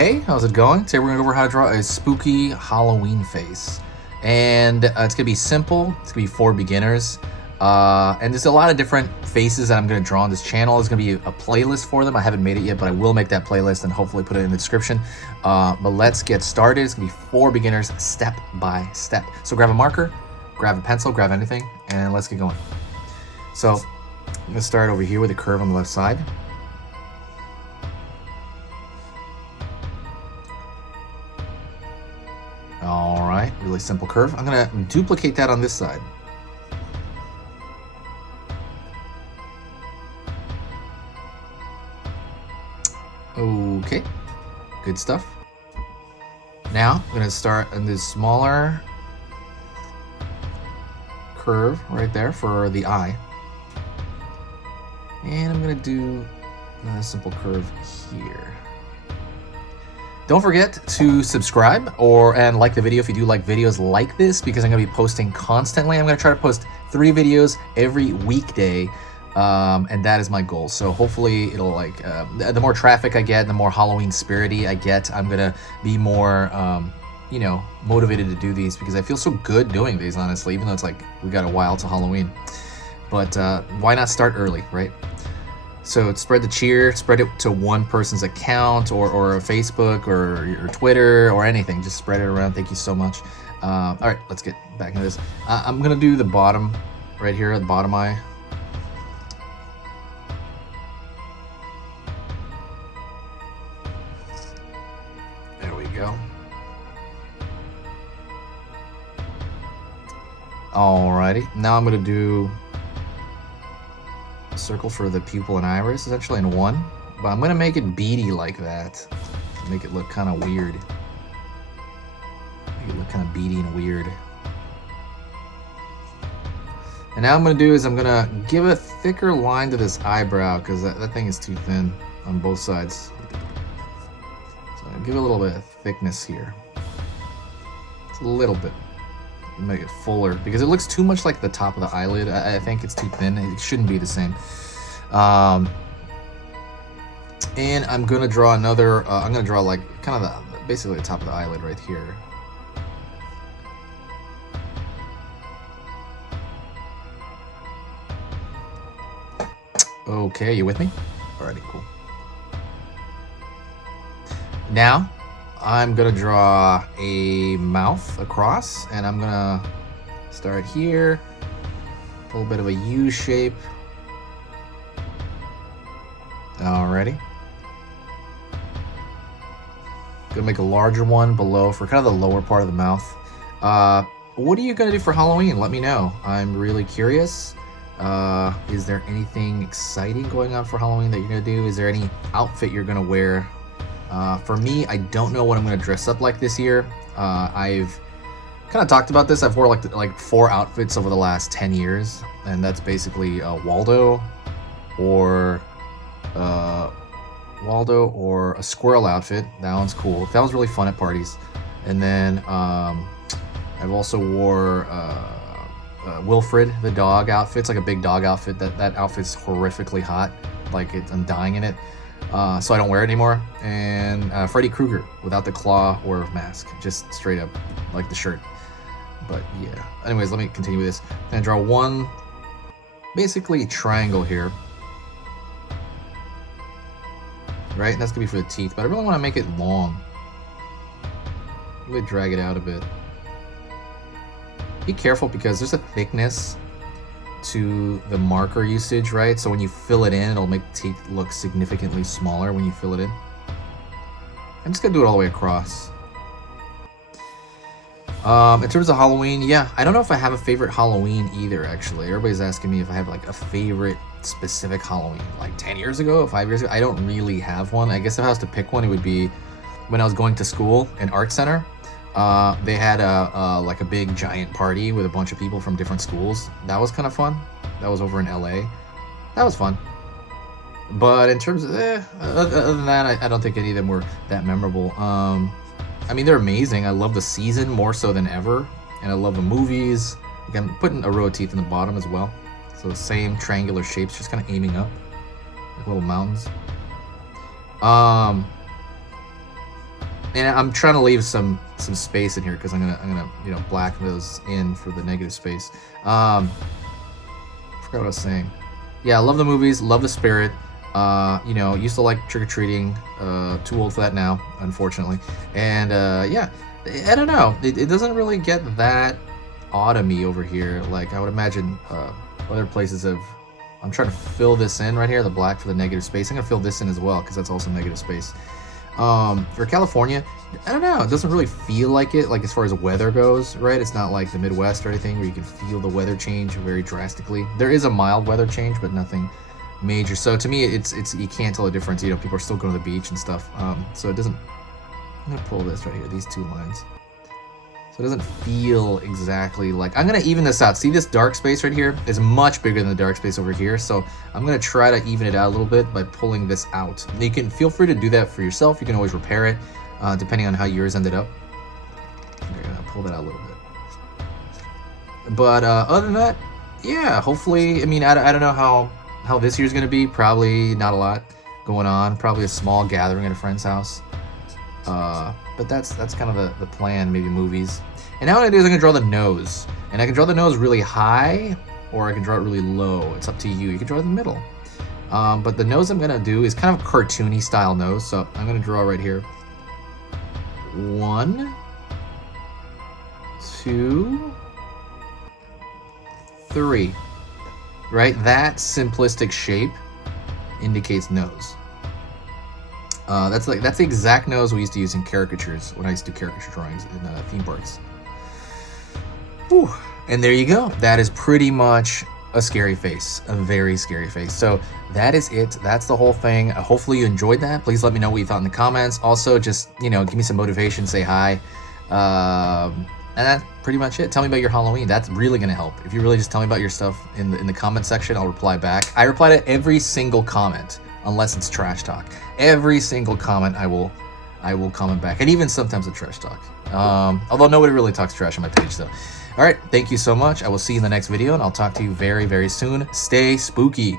Hey, how's it going? Today we're going to go over how to draw a spooky Halloween face. And it's going to be simple. It's going to be for beginners. And there's a lot of different faces that I'm going to draw on this channel. There's going to be a playlist for them. I haven't made it yet, but I will make that playlist and hopefully put it in the description. But let's get started. It's going to be for beginners, step by step. So grab a marker, grab a pencil, grab anything, and let's get going. So I'm going to start over here with a curve on the left side. All right, really simple curve. I'm gonna duplicate that on this side. Okay, good stuff. Now I'm gonna start on this smaller curve right there for the eye. And I'm gonna do a simple curve here. Don't forget to subscribe and like the video if you do like videos like this, because I'm going to be posting constantly. I'm going to try to post 3 videos every weekday, and that is my goal. So hopefully it'll the more traffic I get, the more Halloween spirity I get, I'm going to be more, motivated to do these, because I feel so good doing these, honestly, even though it's like we got a while to Halloween. But why not start early, right? So spread the cheer, spread it to one person's account or Facebook or Twitter or anything. Just spread it around. Thank you so much. All right, let's get back into this. I'm going to do the bottom right here, the bottom eye. There we go. Alrighty, now I'm going to do circle for the pupil and iris, essentially in one, but I'm gonna make it beady like that, make it look kind of weird, make it look kind of beady and weird. And now I'm gonna do is I'm gonna give a thicker line to this eyebrow, because that thing is too thin on both sides. So I'll give it a little bit of thickness here, just a little bit. Make it fuller, because it looks too much like the top of the eyelid. I think it's too thin. It shouldn't be the same. And I'm gonna draw another. I'm gonna draw like kind of basically the top of the eyelid right here. Okay, you with me? Alrighty, cool. Now I'm gonna draw a mouth across, and I'm gonna start here, a little bit of a U shape. Alrighty. Gonna make a larger one below for kind of the lower part of the mouth. What are you gonna do for Halloween? Let me know. I'm really curious. Is there anything exciting going on for Halloween that you're gonna do? Is there any outfit you're gonna wear? For me, I don't know what I'm going to dress up like this year. I've kind of talked about this. I've worn like 4 outfits over the last 10 years, and that's basically Waldo or a squirrel outfit. That one's cool. That was really fun at parties. And then I've also wore Wilfred the dog outfit. It's like a big dog outfit. That outfit's horrifically hot. Like I'm dying in it. So I don't wear it anymore. And Freddy Krueger without the claw or mask, just straight up like the shirt. But yeah, anyways, let me continue with this. I'm gonna draw one basically triangle here, right? And that's gonna be for the teeth, but I really want to make it long. Really drag it out a bit. Be careful, because there's a thickness to the marker usage, right? So when you fill it in, it'll make the teeth look significantly smaller when you fill it in. I'm just gonna do it all the way across. In terms of Halloween, yeah, I don't know if I have a favorite Halloween either, actually. Everybody's asking me if I have like a favorite specific Halloween, like 10 years ago, 5 years ago. I don't really have one. I guess if I was to pick one, it would be when I was going to school in art center. They had a big giant party with a bunch of people from different schools. That was kind of fun. That was over in LA. That was fun. But in terms of other than that, I don't think any of them were that memorable. I mean, they're amazing. I love the season more so than ever, and I love the movies. Again, I'm putting a row of teeth in the bottom as well. So the same triangular shapes, just kind of aiming up, like little mountains. And I'm trying to leave some space in here because I'm gonna you know, black those in for the negative space. Forgot what I was saying. Yeah, I love the movies, love the spirit. You know, used to like trick-or-treating. Too old for that now, unfortunately. And yeah, I don't know. It doesn't really get that autumny over here. Like I would imagine other places have. I'm trying to fill this in right here, the black for the negative space. I'm gonna fill this in as well because that's also negative space. For California, I don't know. It doesn't really feel like it, like as far as weather goes, right? It's not like the Midwest or anything where you can feel the weather change very drastically. There is a mild weather change, but nothing major. So to me, it's you can't tell the difference. You know, people are still going to the beach and stuff. So it doesn't. I'm gonna pull this right here, these two lines. So it doesn't feel exactly like. I'm gonna even this out. See this dark space right here is much bigger than the dark space over here. So I'm gonna try to even it out a little bit by pulling this out. You can feel free to do that for yourself. You can always repair it depending on how yours ended up. You're gonna pull that out a little bit. But other than that, yeah. Hopefully, I mean, I don't know how this year's gonna be. Probably not a lot going on. Probably a small gathering at a friend's house. But that's kind of the plan, maybe movies. And now what I do is I'm gonna draw the nose. And I can draw the nose really high, or I can draw it really low. It's up to you. You can draw it in the middle. But the nose I'm gonna do is kind of a cartoony style nose. So I'm gonna draw right here. 1, 2, 3. Right? That simplistic shape indicates nose. That's the exact nose we used to use in caricatures when I used to do caricature drawings in theme parks. Whew. And there you go. That is pretty much a scary face, a very scary face. So that is it. That's the whole thing. Hopefully you enjoyed that. Please let me know what you thought in the comments. Also, just, you know, give me some motivation, say hi. And that's pretty much it. Tell me about your Halloween. That's really gonna help. If you really just tell me about your stuff in the comment section, I'll reply back. I reply to every single comment. Unless it's trash talk. Every single comment I will comment back. And even sometimes a trash talk. Although nobody really talks trash on my page though. Alright, thank you so much. I will see you in the next video and I'll talk to you very, very soon. Stay spooky.